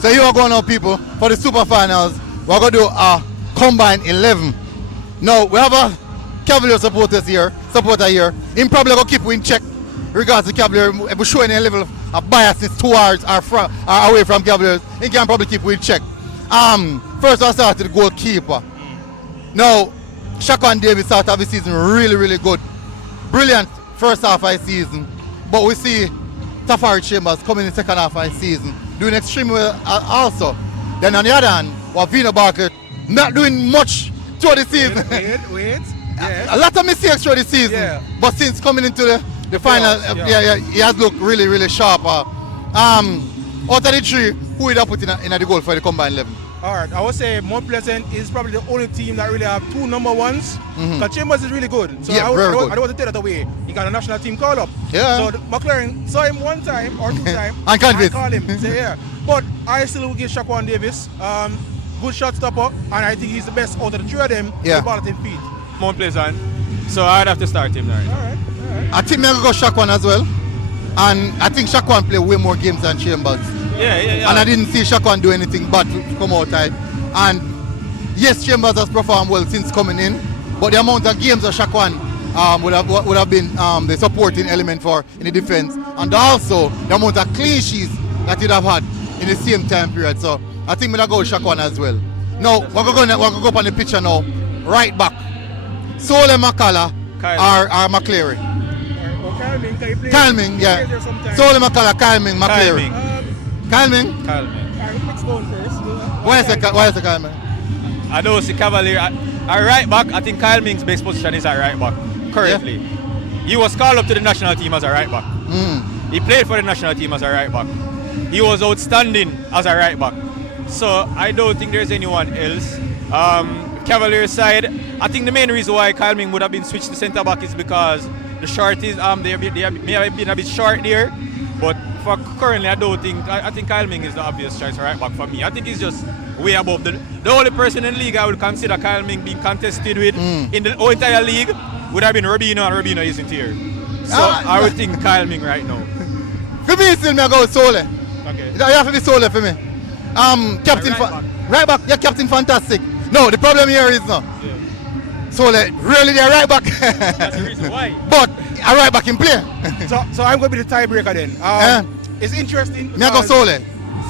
So here we go now, people, for the super finals. We're going to do a combined 11. Now, we have a Cavalier supporter here. Him probably going to keep in check regards to Cavalier. If we're showing a level of biasness towards or away from Cavaliers, he can probably keep in check. First, I'll start with the goalkeeper. Now, Shaquan Davis started off the season really good. Brilliant first half of the season. But we see Tafari Chambers coming in the second half of the season, doing extremely well also. Then on the other hand, Vino Barker not doing much through the season. Wait. Yes. A lot of mistakes through the season. But since coming into the final, he has looked really sharp. Out of the three, who would have put in the goal for the combined 11? Alright, I would say Mount Pleasant is probably the only team that really have two number ones. Because Chambers is really good. So I don't want to take that away. He got a national team call up. Yeah. So McLaren saw him one time or two times and call him. Say, yeah. But I still will give Shaquan Davis good shot stopper, and I think he's the best out of the three of them. The ball at his feet. Mount Pleasant. So I'd have to start him now. Alright. I think maybe go Shaquan as well. And I think Shaquan play way more games than Chambers. Yeah. And I didn't see Shaquan do anything bad to come outside. And yes, Chambers has performed well since coming in, but the amount of games that Shaquan would have been the supporting element for in the defense, and also the amount of clean sheets that he'd have had in the same time period. So I think we'll go with Shaquan as well. Now we're going to go up on the picture now. Right back, Sole McCullough or McCleary. Calming, yeah. Sole McCullough, Calming, McCleary. Calming. Why is it Calming? I know see Cavalier at right back. I think Kyle Ming's best position is at right back currently. Yeah. He was called up to the national team as a right back. He played for the national team as a right back. He was outstanding as a right back. So I don't think there's anyone else. Cavalier side, I think the main reason why Kyle Ming would have been switched to centre back is because the short is they may have been a bit short there. But for currently, I think Kyle Ming is the obvious choice for right back for me. I think he's just way above the only person in the league I would consider Kyle Ming being contested with in the whole entire league would have been Robinho, and Robinho isn't here. So I would think Kyle Ming right now. For me, still me go Sole. Okay. You have to be Sole for me. Captain right back, yeah, Captain Fantastic. No, the problem here is no. Sole really they're right back. That's the reason why. But a right back in play. so I'm going to be the tiebreaker then. It's interesting. Me go Sole.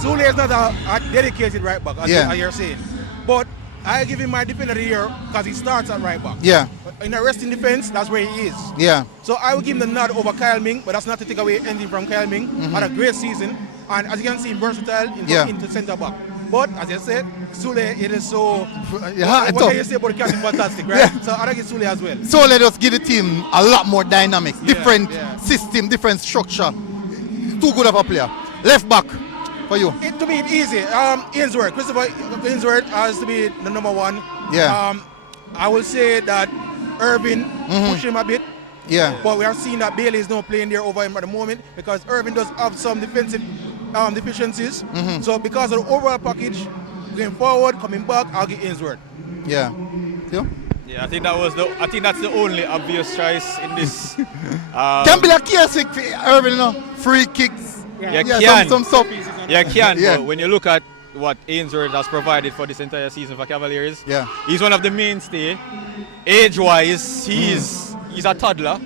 Sole is not a dedicated right back, as you're saying. But I give him my defender of the year because he starts at right back. Yeah. In a resting defense, that's where he is. Yeah. So I will give him the nod over Kyle Ming, but that's not to take away anything from Kyle Ming. Had a great season, and as you can see, versatile into centre back. But as I said, Sule, it is so. What can you say about the Captain Fantastic, right? So I give Sule as well. Sole just give the team a lot more dynamics, different system, different structure. Too good of a player. Left back for you. To me, it's easy. Ainsworth, Christopher Ainsworth has to be the number one. Yeah. I will say that Irvin pushed him a bit. Yeah. But we are seeing that Bailey is not playing there over him at the moment because Irvin does have some defensive deficiencies. So because of the overall package, going forward, coming back, I'll get Ainsworth. Yeah. Yeah, I think that's the only obvious choice in this. Can be a classic for Irvin, you know? Free kicks. Some stuff. Yeah, can. But when you look at what Ainsworth has provided for this entire season for Cavaliers, he's one of the mainstay. Age-wise, he's a toddler.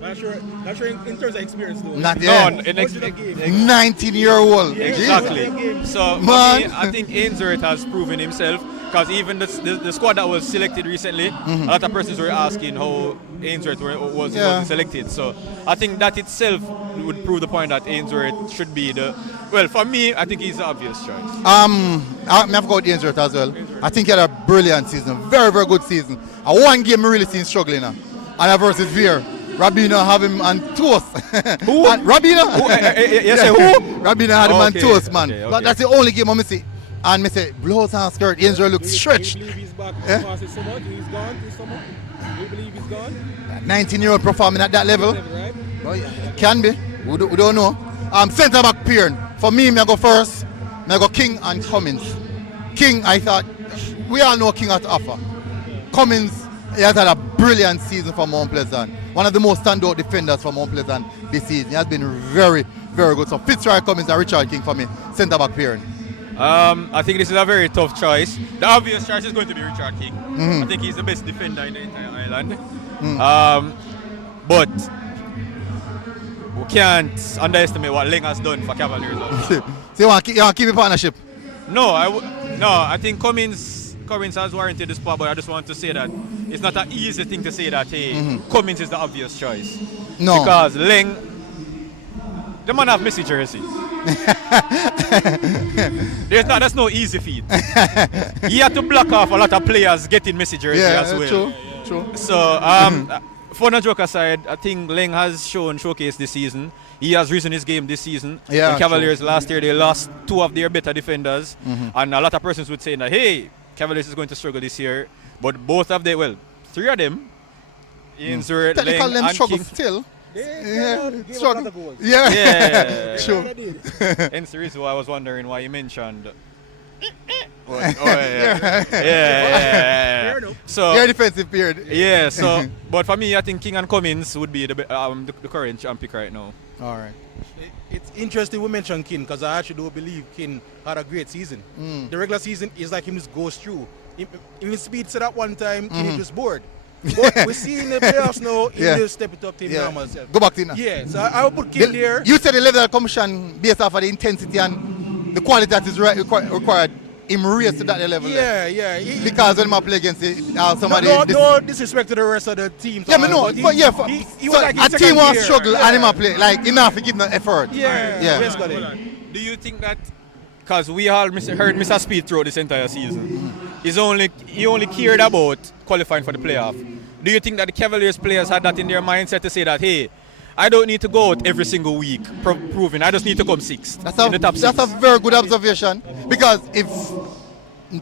Not sure in terms of experience though. Not yet. No, 19-year-old. Exactly. So for me, I think Ainsworth has proven himself because even the squad that was selected recently, a lot of persons were asking how Ainsworth wasn't selected. So I think that itself would prove the point that Ainsworth should be for me, I think he's the obvious choice. I've got Ainsworth as well. I think he had a brilliant season, very good season. One game I really seen struggling now, and versus Veer. Robinho have him on toast. Who? Robinho? Who? Robinho had him on toast, man. Okay. That's the only game I see. And I say, blows and skirt, Ainsworth looks stretched. Do you believe he's back? He's gone this summer? Do you believe he's gone? 19-year-old performing at that level. Right? Well, can be. We don't know. Centre back pairing. For me, I go first. I go King and Cummins. King, I thought, we all know King has to offer. Cummins, he has had a brilliant season for Mount Pleasant. One of the most standout defenders for Mount Pleasant this season. He has been very, very good. So Fitzroy Cummins and Richard King for me, centre back pairing. I think this is a very tough choice. The obvious choice is going to be Richard King. I think he's the best defender in the entire island. But we can't underestimate what Leng has done for Cavaliers. So you want to keep a partnership? No, I think Cummins has warranted the spot, but I just want to say that it's not an easy thing to say that Cummins is the obvious choice. No. Because Leng, the man have Messi jersey. That's no easy feat. He had to block off a lot of players getting Messi jersey as well. True. So, fun and joke aside, I think Leng has showcased this season. He has risen his game this season. Yeah, the Cavaliers last year, they lost 2 of their better defenders. And a lot of persons would say that, hey, Cavaliers is going to struggle this year. But both of them, well, 3 of them, Ainsworth, Leng, and struggle King. still. Struggle. Yeah. Sure. Hence the reason why I was wondering why you mentioned. Yeah. So Your defensive period. yeah. So, but for me, I think King and Cummins would be the current champ pick right now. All right. It's interesting we mentioned King because I actually do believe King had a great season. The regular season is like him just goes through. In speed said at one time, King is just bored. But we see in the playoffs now, he just step it up to him normal self. Go back to him now. Yeah, so I will put King there. You said the level of competition based off of the intensity and the quality that is required. Him raise to that level. Yeah. Because when I play against somebody. No disrespect to the rest of the team. Yeah, but no. He was like a team was struggle and him play. Like, he have to give no effort. Yeah. Do you think that, because we all heard Mr. Speed throughout this entire season, he only cared about qualifying for the playoff. Do you think that the Cavaliers players had that in their mindset to say that, hey, I don't need to go out every single week proving I just need to come 6th in the top 6? That's a very good observation, because if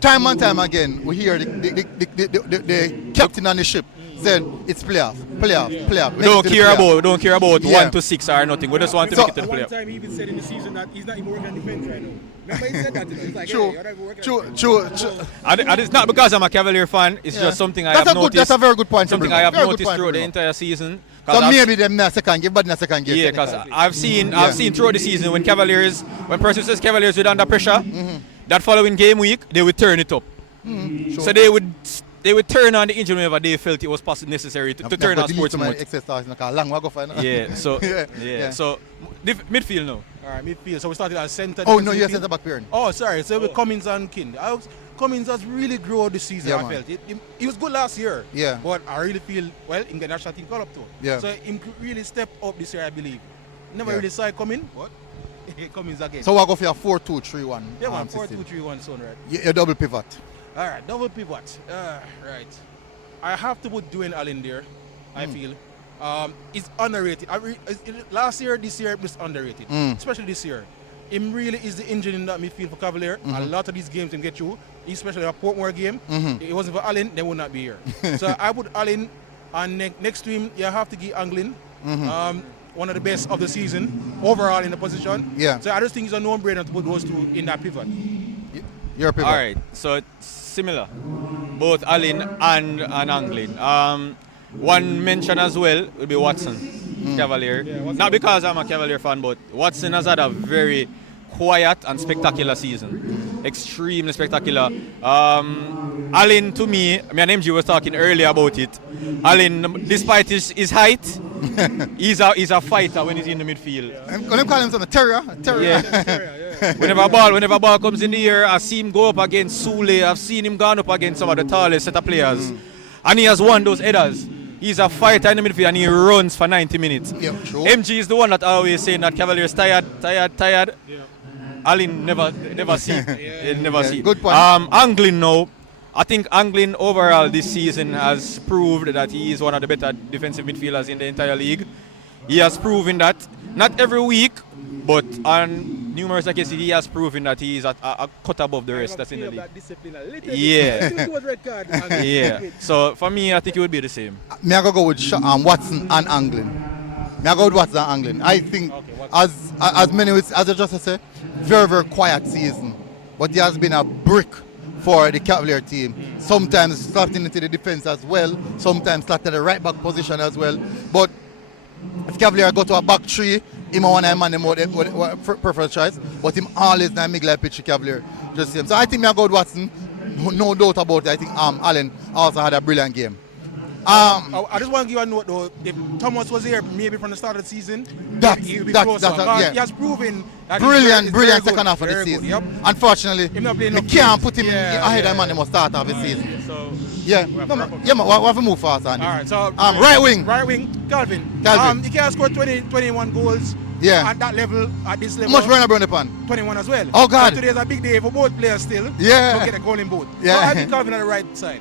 time and time again we hear the captain on the ship said it's playoff. We don't care about 1 to 6 or nothing. We just want to make it to the playoff. One time he even said in the season that he's not even working on defense right now. Remember he said that, He's like, True. And it's not because I'm a Cavalier fan. It's just something I have noticed. That's a very good point. Something I have noticed throughout the entire season. So maybe them not second give, but not second give. Yeah, because I've seen throughout the season when person says Cavaliers were under pressure, that following game week they would turn it up. So they would turn on the engine whenever they felt it was necessary to turn on sports mode. Yeah. So So midfield now. All right, midfield. So we started at center. Oh no, you're centre back pairing. Oh, sorry. So with Cummins and King. Cummins has really grown this season. I felt he was good last year. Yeah. But I really feel in the national team call up too. Yeah. So he really step up this year, I believe. Never really saw it coming. What? Cummins again. So we'll go for a 4-2-3-1. Yeah, 4-2-3-1 son, right? Your double pivot. All right, double pivot. Right. I have to put Dwayne Allen there. I feel. It's underrated. Last year, this year, it's underrated. Especially this year. Him really is the engine in that midfield for Cavalier. A lot of these games can get you, especially a Portmore game. If it wasn't for Allen, they would not be here. So I put Allen, and next to him, you have to give Anglin. One of the best of the season overall in the position. Yeah. So I just think it's a no-brainer to put those two in that pivot. Your pivot. All right. So it's similar, both Allen and Anglin. One mention as well would be Watson, Cavalier. Yeah, not because I'm a Cavalier fan, but Watson has had a very quiet and spectacular season. Extremely spectacular. Allen, to me, and MG was talking earlier about it. Allen, despite his height, he's a fighter when he's in the midfield. I'm going to call him something, terrier. Yeah. Whenever a ball comes in the air, I see him go up against Sule. I've seen him gone up against some of the tallest set of players. And he has won those headers. He's a fighter in the midfield and he runs for 90 minutes. Yeah, sure. MG is the one that always saying that Cavaliers tired. Yeah. Allen never see. Never see. Good point. Anglin now. I think Anglin overall this season has proved that he is one of the better defensive midfielders in the entire league. He has proven that, not every week, but on numerous occasions he has proven that he is a cut above the rest that's in the league. Yeah. Yeah. So for me, I think it would be the same. Me I go with Watson and Anglin. I think as many as I just said, very, very quiet season. But he has been a brick for the Cavalier team. Sometimes slotting into the defense as well, sometimes slotting the right back position as well. But if Cavalier go to a back three him one of man the preferred choice, but him always na middle pitch Cavalier. Just him. So I think me go with Watson. No doubt about it. I think Allen also had a brilliant game. I just want to give a note though. If Thomas was here maybe from the start of the season, he would be closer. Yeah. He has proven that brilliant he's second half of the season. Good, yep. Unfortunately, we can't put him ahead of man. He must start off the season. So Yeah, we have to move fast on this. All right, so right wing, Calvin. He can score 21 goals. Yeah. At that level, at this level. Much runner burn the pan. 21 as well. Oh God. So today's a big day for both players still. Yeah. To get a goal in both. Yeah. So I think Calvin on the right side.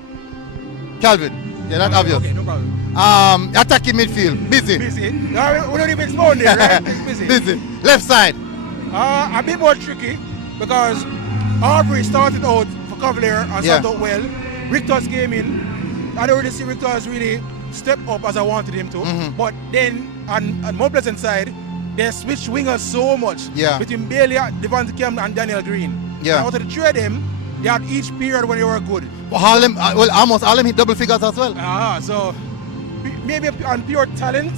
Calvin. Yeah, that's obvious. Okay, no problem. Attacking midfield. Busy. No, we don't even explain there, right? It's busy. Busy. Left side. A bit more tricky because Aubrey started out for Cavalier and started out well. Richter's came in. I don't really see Richter's really step up as I wanted him to. But then on more pleasant side, they switched wingers so much between Bailey, Devante Campbell and Daniel Green. Yeah. Out of the three of them, they had each period when they were good. Well, almost all them hit double figures as well. So maybe on pure talent,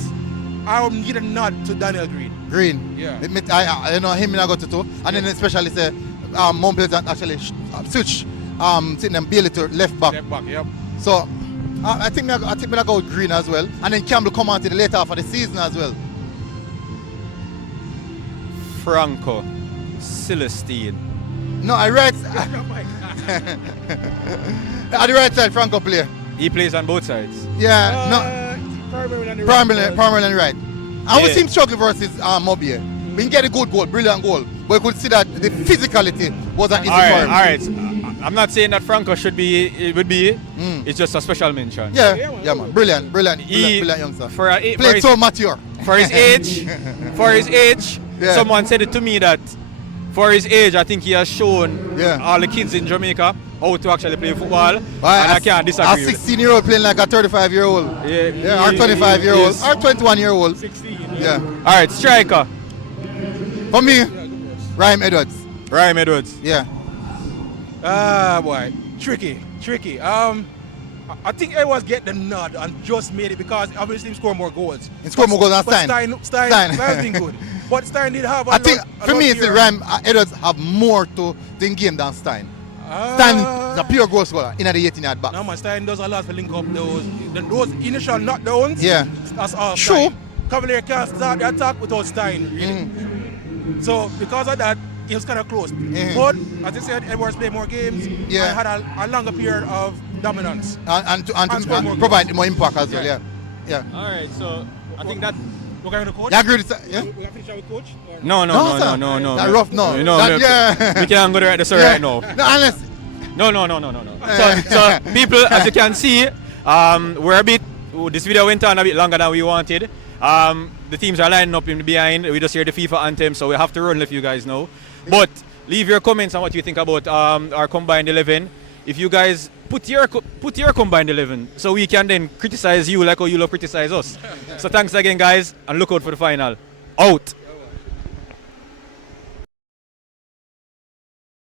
I would give a nod to Daniel Green. Yeah. I know him I got to two. And then especially say Mount Pleasant actually switch sitting them Bailey to left back. Yep. So I think I go with Green as well. And then Campbell come on to the later half of the season as well. Franco, Celestine. No, I right. At the right side, Franco play. He plays on both sides. Yeah, primarily on the right. I would see him struggle versus Mobile. We can get a good goal, brilliant goal. But you could see that the physicality was an issue for him. All right. I'm not saying that Franco should be. It would be. It's just a special mention. Yeah, man. Brilliant youngster. Played so mature. For his age, someone said it to me that for his age, I think he has shown all the kids in Jamaica how to actually play football. And I can't disagree. A 16-year-old playing like a 35-year-old. Or 25-year-old. Or 21-year-old. 16. Yeah. All right, striker. For me, Raheem Edwards. Yeah. Boy. Tricky. I think Edwards get the nod and just made it because obviously he scored more goals. He scored more goals than Stein has been good. But Stein did have I think for me it's Raheem Edwards have more to the game than Stein. Stein is a pure goal scorer in the 18-yard box. No man, Stein does a lot to link up those initial knockdowns. Yeah. That's all. True. Cavalier can't start the attack without Stein, really. So because of that, he was kind of close. But as I said, Edwards played more games. Yeah. And had a longer period of dominance. And to provide more impact as well. Yeah. All right. So I think that. We're going to coach? Yeah, I agree with that. Yeah. We have to finish with coach? No. That rough, no. We can't go there at the right now. No, unless. No. So people, as you can see, we're a bit. This video went on a bit longer than we wanted. The teams are lining up in behind. We just hear the FIFA anthem, so we have to run if you guys know. But leave your comments on what you think about our combined 11. If you guys put your combined 11, so we can then criticize you like how you love criticize us. So thanks again, guys, and look out for the final. Out.